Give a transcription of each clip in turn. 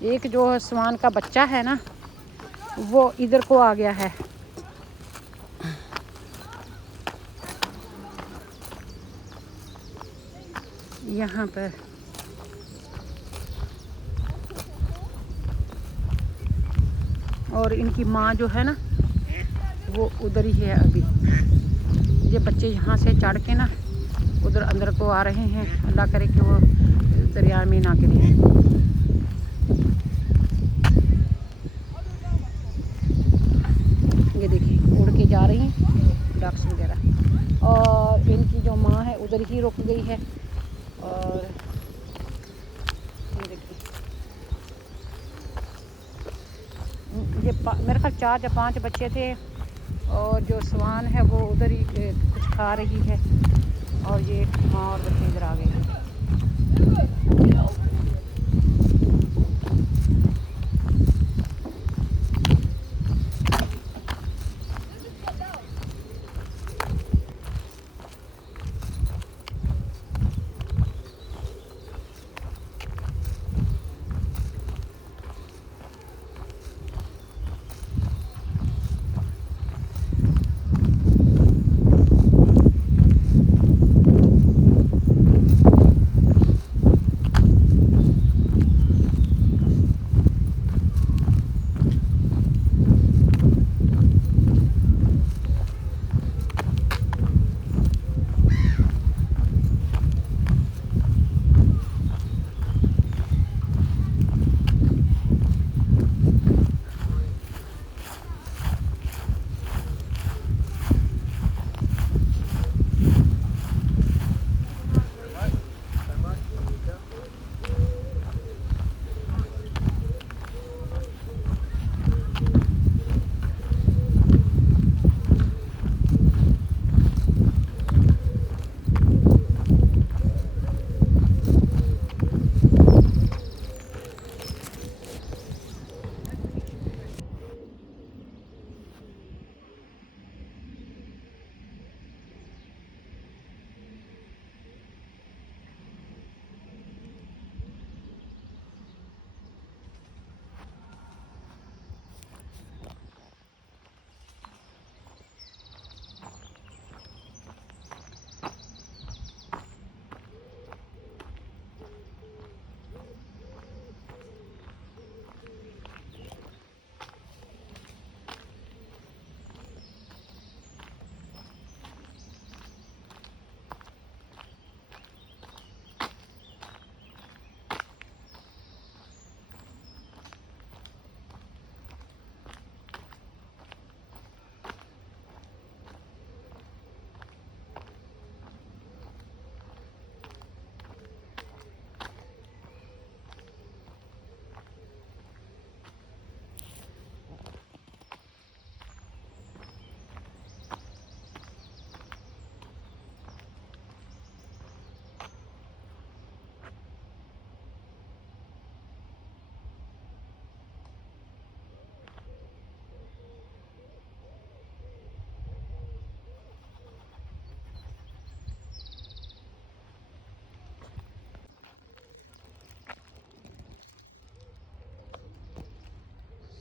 एक जो स्वान का बच्चा है ना वो इधर को आ गया है। यहाँ पर और इनकी माँ जो है ना वो उधर ही है अभी। ये बच्चे यहाँ से चढ़ के ना उधर अंदर को आ रहे हैं। अल्लाह करे कि वो दरिया में ना गिरे। ये देखिए उड़ के जा रही हैं डक्स वगैरह। और इनकी जो माँ है उधर ही रुक गई है। और ये देखिए ये मेरे ख्याल 4 या 5 बच्चे थे। और जो स्वान है वो उधर ही कुछ खा रही है। और ये माँ और बच्चे इधर आ गए हैं।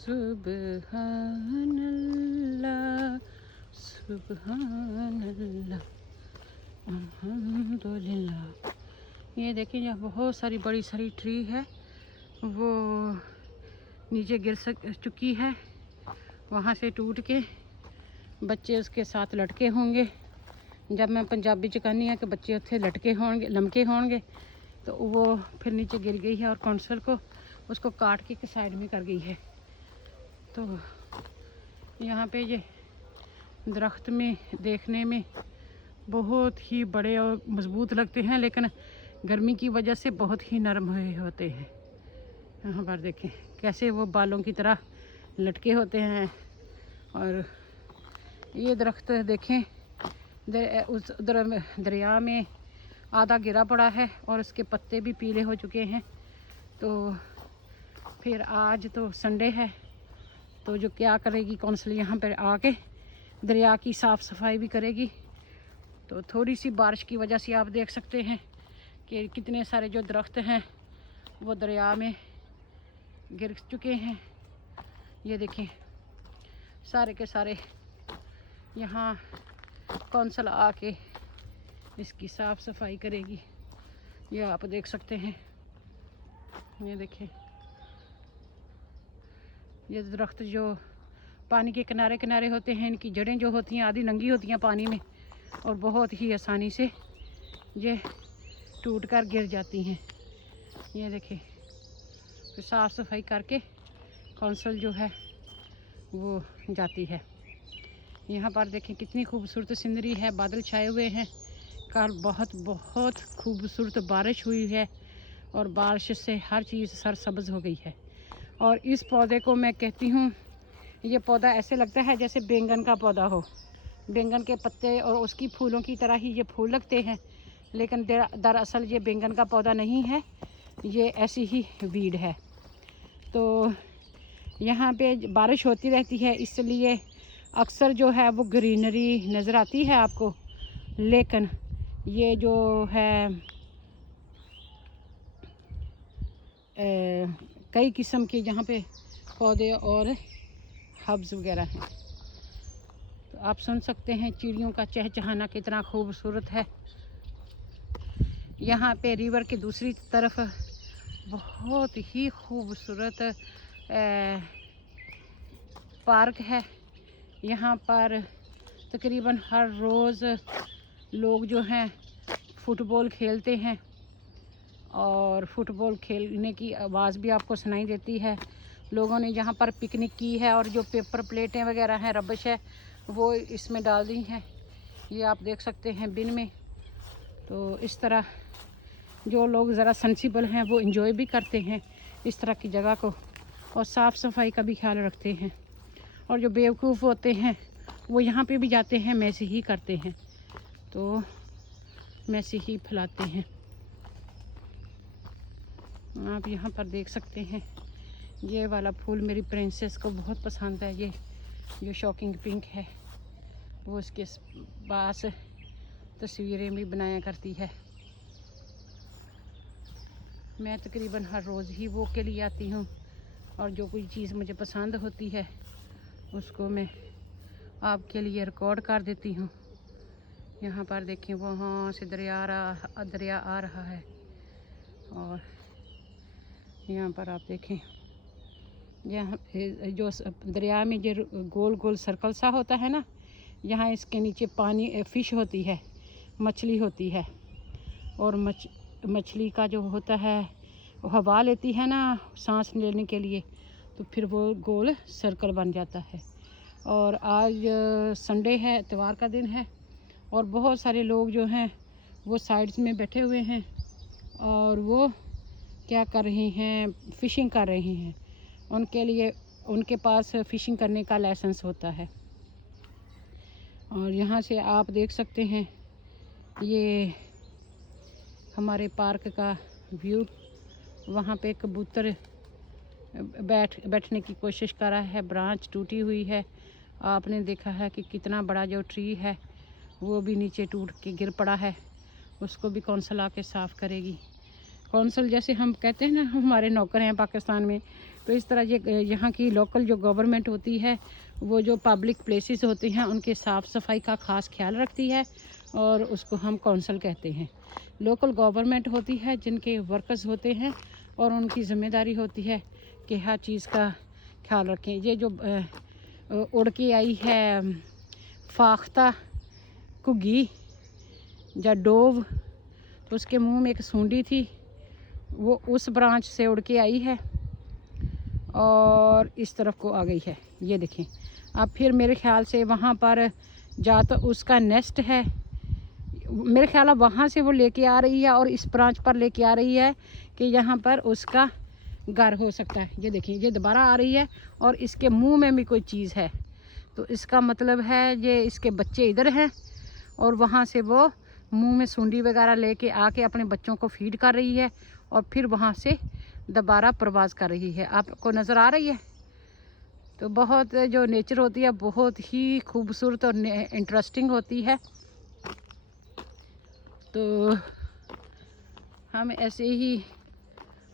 सुबहान अल्लाह सुबहान अल्लाह अल्हम्दुलिल्लाह। ये देखिए यहाँ बहुत सारी बड़ी सारी ट्री है वो नीचे गिर चुकी है। वहाँ से टूट के बच्चे उसके साथ लटके होंगे। जब मैं पंजाबी च कहनी है कि बच्चे उत्थे लटके होंगे लमके होंगे तो वो फिर नीचे गिर गई है और कौंसल को उसको काट के साइड में कर गई है। तो यहाँ पे ये दरख्त में देखने में बहुत ही बड़े और मज़बूत लगते हैं लेकिन गर्मी की वजह से बहुत ही नरम हुए होते हैं। यहाँ पर देखें कैसे वो बालों की तरह लटके होते हैं। और ये दरख्त देखें उस दरिया में आधा गिरा पड़ा है और उसके पत्ते भी पीले हो चुके हैं। तो फिर आज तो संडे है तो जो क्या करेगी कौंसल यहाँ पर आके दरिया की साफ़ सफाई भी करेगी। तो थोड़ी सी बारिश की वजह से आप देख सकते हैं कि कितने सारे जो दरख्त हैं वो दरिया में गिर चुके हैं। ये देखें सारे के सारे। यहाँ कौंसल आके इसकी साफ़ सफाई करेगी। ये आप देख सकते हैं। ये देखें ये दरख्त जो पानी के किनारे किनारे होते हैं, इनकी जड़ें जो होती हैं आधी नंगी होती हैं पानी में, और बहुत ही आसानी से ये टूट कर गिर जाती हैं। ये देखें फिर साफ़ सफाई करके कौंसल जो है वो जाती है। यहाँ पर देखें कितनी खूबसूरत सीनरी है, बादल छाए हुए हैं। कल बहुत खूबसूरत बारिश हुई है और बारिश से हर चीज़ सरसब्ज हो गई है। और इस पौधे को मैं कहती हूँ, ये पौधा ऐसे लगता है जैसे बैंगन का पौधा हो। बैंगन के पत्ते और उसकी फूलों की तरह ही ये फूल लगते हैं, लेकिन दरअसल ये बैंगन का पौधा नहीं है, ये ऐसी ही वीड है। तो यहाँ पे बारिश होती रहती है, इसलिए अक्सर जो है वो ग्रीनरी नज़र आती है आपको, लेकिन ये जो है कई किस्म के यहाँ पे पौधे और हब्स वगैरह हैं। तो आप सुन सकते हैं चिड़ियों का चहचहाना कितना खूबसूरत है। यहाँ पे रिवर के दूसरी तरफ बहुत ही खूबसूरत पार्क है। यहाँ पर तकरीबन हर रोज़ लोग जो हैं फ़ुटबॉल खेलते हैं, और फ़ुटबॉल खेलने की आवाज़ भी आपको सुनाई देती है। लोगों ने यहाँ पर पिकनिक की है और जो पेपर प्लेटें वगैरह हैं, रबश है, वो इसमें डाल दी हैं। ये आप देख सकते हैं बिन में। तो इस तरह जो लोग ज़रा सेंसिबल हैं वो इंजॉय भी करते हैं इस तरह की जगह को, और साफ़ सफाई का भी ख्याल रखते हैं। और जो बेवकूफ़ होते हैं वो यहाँ पे भी जाते हैं, मैसे ही करते हैं, तो मैसे ही फैलाते हैं। आप यहाँ पर देख सकते हैं ये वाला फूल मेरी प्रिंसेस को बहुत पसंद है। ये जो शॉकिंग पिंक है वो उसके पास तस्वीरें भी बनाया करती है। मैं तकरीबन हर रोज़ ही वो के लिए आती हूँ, और जो कोई चीज़ मुझे पसंद होती है उसको मैं आपके लिए रिकॉर्ड कर देती हूँ। यहाँ पर देखें वहाँ से दरिया आ रहा है, और यहाँ पर आप देखें यहाँ जो दरिया में जो गोल गोल सर्कल सा होता है ना, यहाँ इसके नीचे पानी फ़िश होती है, मछली होती है, और मछली का जो होता है वो हवा लेती है ना सांस लेने के लिए, तो फिर वो गोल सर्कल बन जाता है। और आज संडे है, इतवार का दिन है, और बहुत सारे लोग जो हैं वो साइड्स में बैठे हुए हैं और वो क्या कर रहे हैं, फ़िशिंग कर रहे हैं। उनके लिए उनके पास फ़िशिंग करने का लाइसेंस होता है। और यहाँ से आप देख सकते हैं ये हमारे पार्क का व्यू। वहाँ पे कबूतर बैठने की कोशिश कर रहा है, ब्रांच टूटी हुई है। आपने देखा है कि कितना बड़ा जो ट्री है वो भी नीचे टूट के गिर पड़ा है, उसको भी कौंसल आके साफ़ करेगी। कौंसल जैसे हम कहते हैं ना, हमारे नौकर हैं पाकिस्तान में, तो इस तरह ये यहाँ की लोकल जो गवर्नमेंट होती है वो जो पब्लिक प्लेसेस होती हैं उनके साफ़ सफाई का ख़ास ख्याल रखती है, और उसको हम कौंसल कहते हैं। लोकल गवर्नमेंट होती है जिनके वर्कर्स होते हैं, और उनकी ज़िम्मेदारी होती है कि हर चीज़ का ख्याल रखें। ये जो उड़ के आई है फाख्ता घुग्गी या डोव, तो उसके मुंह में एक सूंडी थी, वो उस ब्रांच से उड़ के आई है और इस तरफ को आ गई है। ये देखें अब फिर मेरे ख्याल से वहाँ पर जा तो उसका नेस्ट है, मेरे ख्याल वहाँ से वो लेके आ रही है और इस ब्रांच पर लेके आ रही है कि यहाँ पर उसका घर हो सकता है। ये देखिए ये दोबारा आ रही है और इसके मुंह में भी कोई चीज़ है, तो इसका मतलब है ये इसके बच्चे इधर हैं और वहाँ से वो मुंह में सूंडी वगैरह लेके आके अपने बच्चों को फीड कर रही है और फिर वहाँ से दोबारा प्रवास कर रही है। आपको नज़र आ रही है? तो बहुत जो नेचर होती है बहुत ही खूबसूरत और इंटरेस्टिंग होती है। तो हम ऐसे ही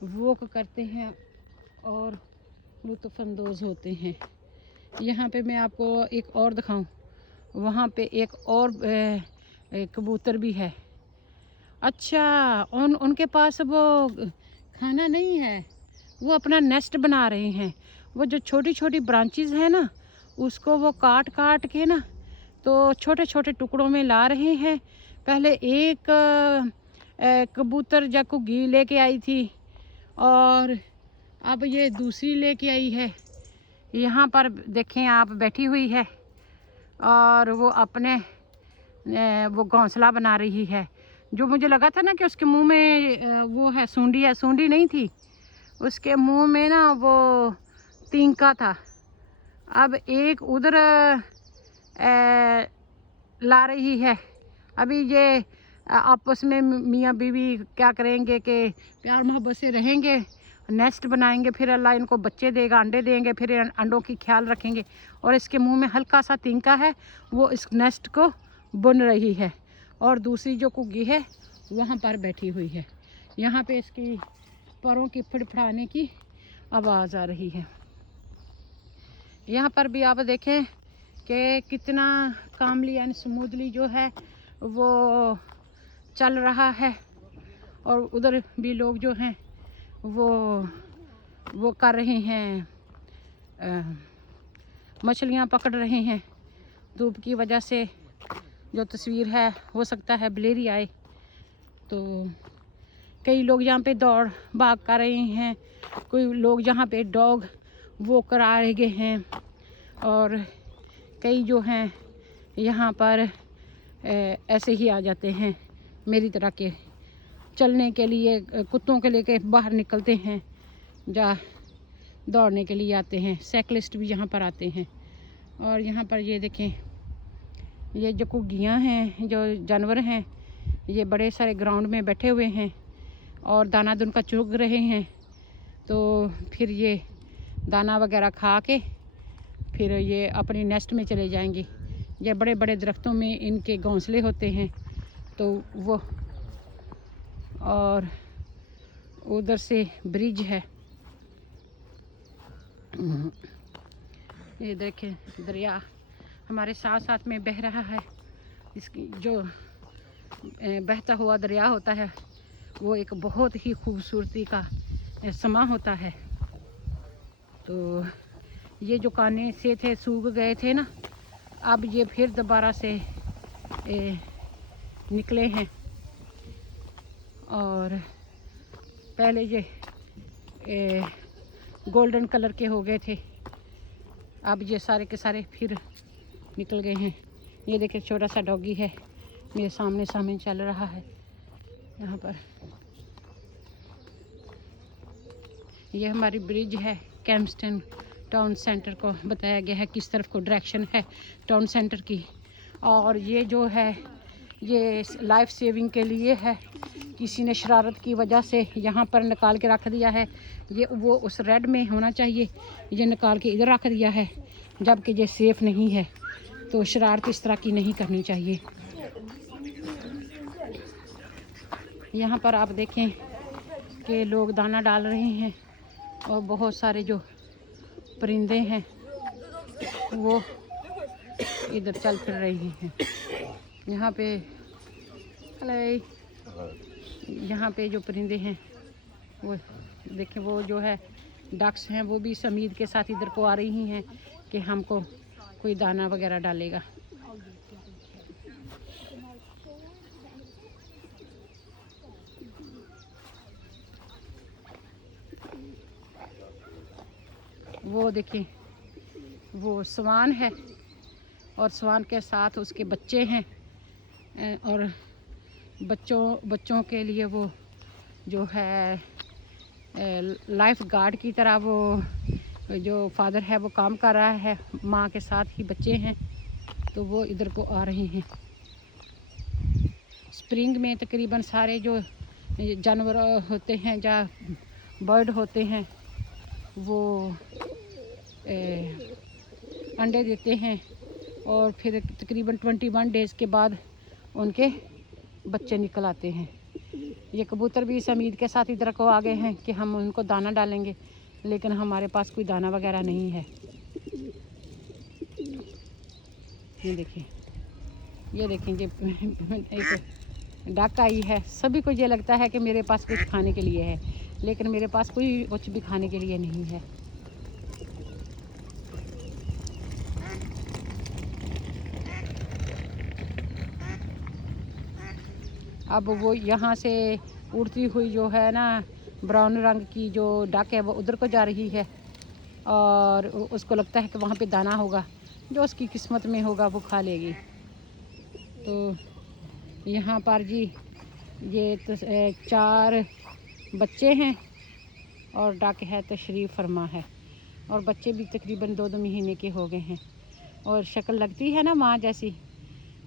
वॉक करते हैं और लुत्फ़अंदोज़ होते हैं। यहाँ पे मैं आपको एक और दिखाऊं, वहाँ पे एक और कबूतर भी है। अच्छा, उनके पास वो खाना नहीं है, वो अपना नेस्ट बना रहे हैं। वो जो छोटी छोटी ब्रांचेस है ना, उसको वो काट काट के ना, तो छोटे छोटे टुकड़ों में ला रहे हैं। पहले एक कबूतर जको घी लेके आई थी, और अब ये दूसरी लेके आई है। यहाँ पर देखें आप, बैठी हुई है और वो अपने वो घोंसला बना रही है। जो मुझे लगा था ना कि उसके मुंह में वो है, सूंडी है, सूंडी नहीं थी, उसके मुंह में ना वो तीनका था। अब एक उधर ला रही है। अभी ये आपस में मियाँ बीवी क्या करेंगे कि प्यार मोहब्बत से रहेंगे, नेस्ट बनाएंगे, फिर अल्लाह इनको बच्चे देगा, अंडे देंगे, फिर अंडों की ख्याल रखेंगे। और इसके मुंह में हल्का सा तिनका है, वो इस नेस्ट को बुन रही है। और दूसरी जो कुग्गी है वहाँ पर बैठी हुई है। यहाँ पे इसकी परों की फड़फड़ाने की आवाज़ आ रही है। यहाँ पर भी आप देखें कि कितना कामली एंड स्मूथली जो है वो चल रहा है। और उधर भी लोग जो हैं वो कर रहे हैं, मछलियाँ पकड़ रहे हैं। धूप की वजह से जो तस्वीर है, हो सकता है ब्लेरी आए, तो कई लोग यहाँ पे दौड़ भाग कर रहे हैं। कोई लोग यहाँ पे डॉग वो करा रहे हैं, और कई जो हैं यहाँ पर ऐसे ही आ जाते हैं मेरी तरह के, चलने के लिए, कुत्तों के लेके बाहर निकलते हैं, जा दौड़ने के लिए आते हैं। साइकिलिस्ट भी यहाँ पर आते हैं। और यहाँ पर ये देखें, ये जो कुग्गियाँ हैं, जो जानवर हैं, ये बड़े सारे ग्राउंड में बैठे हुए हैं और दाना दुन का चुग रहे हैं। तो फिर ये दाना वगैरह खा के फिर ये अपने नेस्ट में चले जाएंगे। ये बड़े बड़े दरख्तों में इनके घोंसले होते हैं, तो वो, और उधर से ब्रिज है। ये देखें, दरिया हमारे साथ साथ में बह रहा है। इसकी जो बहता हुआ दरिया होता है वो एक बहुत ही खूबसूरती का समा होता है। तो ये जो काने से थे, सूख गए थे ना, अब ये फिर दोबारा से निकले हैं। और पहले ये गोल्डन कलर के हो गए थे, अब ये सारे के सारे फिर निकल गए हैं। ये देखिए, छोटा सा डॉगी है, मेरे सामने चल रहा है। यहाँ पर ये हमारी ब्रिज है। कैम्पस्टन टाउन सेंटर को बताया गया है किस तरफ को डायरेक्शन है टाउन सेंटर की। और ये जो है ये लाइफ सेविंग के लिए है। किसी ने शरारत की वजह से यहाँ पर निकाल के रख दिया है। ये वो उस रेड में होना चाहिए, ये निकाल के इधर रख दिया है, जबकि ये सेफ़ नहीं है। तो शरारत इस तरह की नहीं करनी चाहिए। यहाँ पर आप देखें कि लोग दाना डाल रहे हैं और बहुत सारे जो परिंदे हैं वो इधर चल फिर रही हैं। यहाँ पे यहाँ पे जो परिंदे हैं वो देखें, वो जो है डक्स हैं, वो भी उम्मीद के साथ इधर को आ रही हैं कि हमको कोई दाना वगैरह डालेगा। वो देखिए, वो स्वान है और स्वान के साथ उसके बच्चे हैं। और बच्चों के लिए वो जो है लाइफ गार्ड की तरह वो जो फादर है वो काम कर रहा है। माँ के साथ ही बच्चे हैं, तो वो इधर को आ रहे हैं। स्प्रिंग में तकरीबन सारे जो जानवर होते हैं या बर्ड होते हैं वो अंडे देते हैं, और फिर तकरीबन 21 डेज़ के बाद उनके बच्चे निकल आते हैं। ये कबूतर भी इस उम्मीद के साथ इधर को आ गए हैं कि हम उनको दाना डालेंगे, लेकिन हमारे पास कोई दाना वगैरह नहीं है। ये देखिए, ये देखेंगे एक डक आई है। सभी को ये लगता है कि मेरे पास कुछ खाने के लिए है, लेकिन मेरे पास कोई कुछ भी खाने के लिए नहीं है। अब वो यहाँ से उड़ती हुई जो है ना ब्राउन रंग की जो डक है वो उधर को जा रही है, और उसको लगता है कि वहाँ पे दाना होगा, जो उसकी किस्मत में होगा वो खा लेगी। तो यहाँ पर जी ये तो 4 बच्चे हैं और डक है तशरीफ़ फरमा है, और बच्चे भी तकरीबन 2-2 महीने के हो गए हैं, और शक्ल लगती है ना माँ जैसी।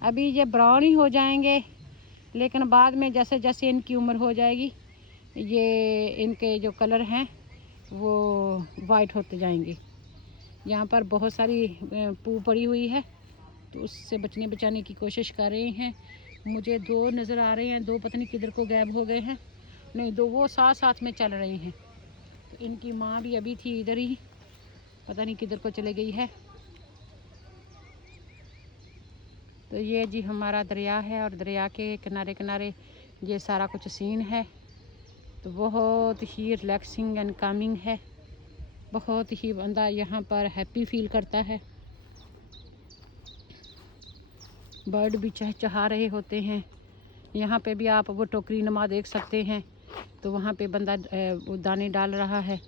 अभी ये ब्राउन ही हो जाएंगे, लेकिन बाद में जैसे जैसे इनकी उम्र हो जाएगी ये इनके जो कलर हैं वो वाइट होते जाएंगे। यहाँ पर बहुत सारी पू पड़ी हुई है, तो उससे बचाने की कोशिश कर रहे हैं। मुझे 2 नज़र आ रहे हैं, 2 पता नहीं किधर को गायब हो गए हैं। नहीं, 2 वो साथ साथ में चल रहे हैं। तो इनकी माँ भी अभी थी इधर ही, पता नहीं किधर को चले गई है। तो ये जी हमारा दरिया है, और दरिया के किनारे किनारे ये सारा कुछ सीन है। तो बहुत ही रिलैक्सिंग एंड कामिंग है, बहुत ही बंदा यहाँ पर हैप्पी फील करता है। बर्ड भी चहचहा रहे होते हैं। यहाँ पे भी आप वो टोकरी नुमा देख सकते हैं, तो वहाँ पे बंदा वो दाने डाल रहा है,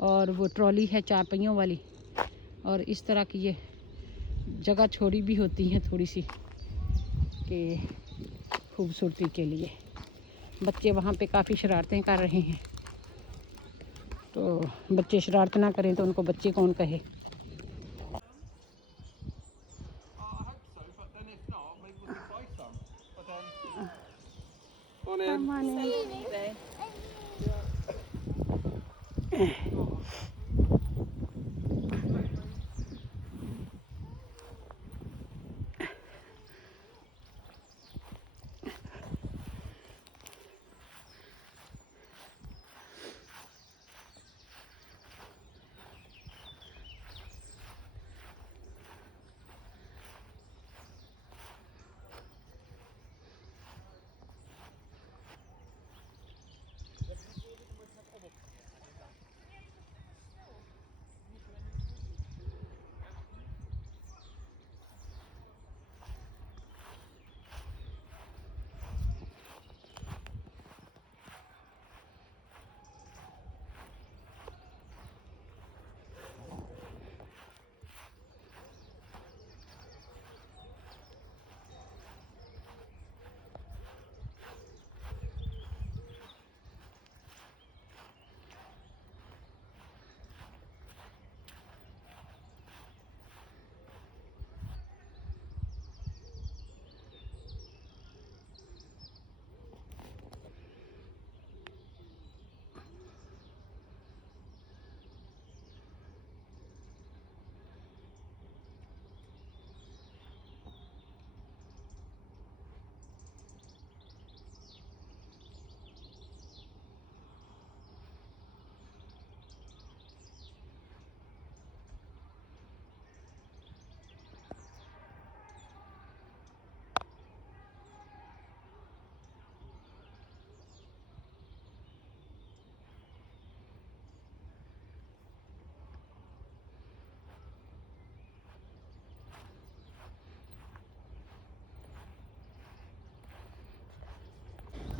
और वो ट्रॉली है 4 पहियों वाली, और इस तरह की ये जगह छोड़ी भी होती हैं थोड़ी सी कि खूबसूरती के लिए। बच्चे वहाँ पे काफ़ी शरारतें कर रहे हैं, तो बच्चे शरारत ना करें तो उनको बच्चे कौन कहे।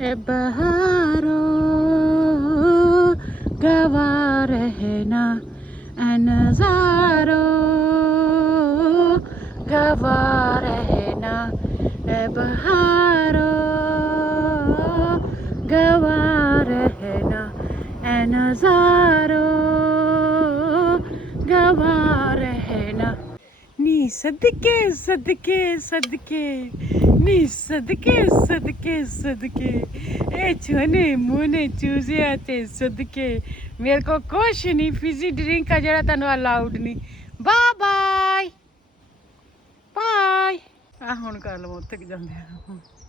ए बहारो गवा रहना, ए नज़ारो गवा रहना, ए बहारो गवा रहना, ए नज़ारो गवा रहना। नी सदके सदके सदके, नी सदके सदके सदके, ए छोने मुने चूसे आते सदके, मेरे को कुछ नहीं फिजी ड्रिंक का जरा तनु अलाउड नहीं। Bye bye bye. आ हुण कर लवो, थक जांदे।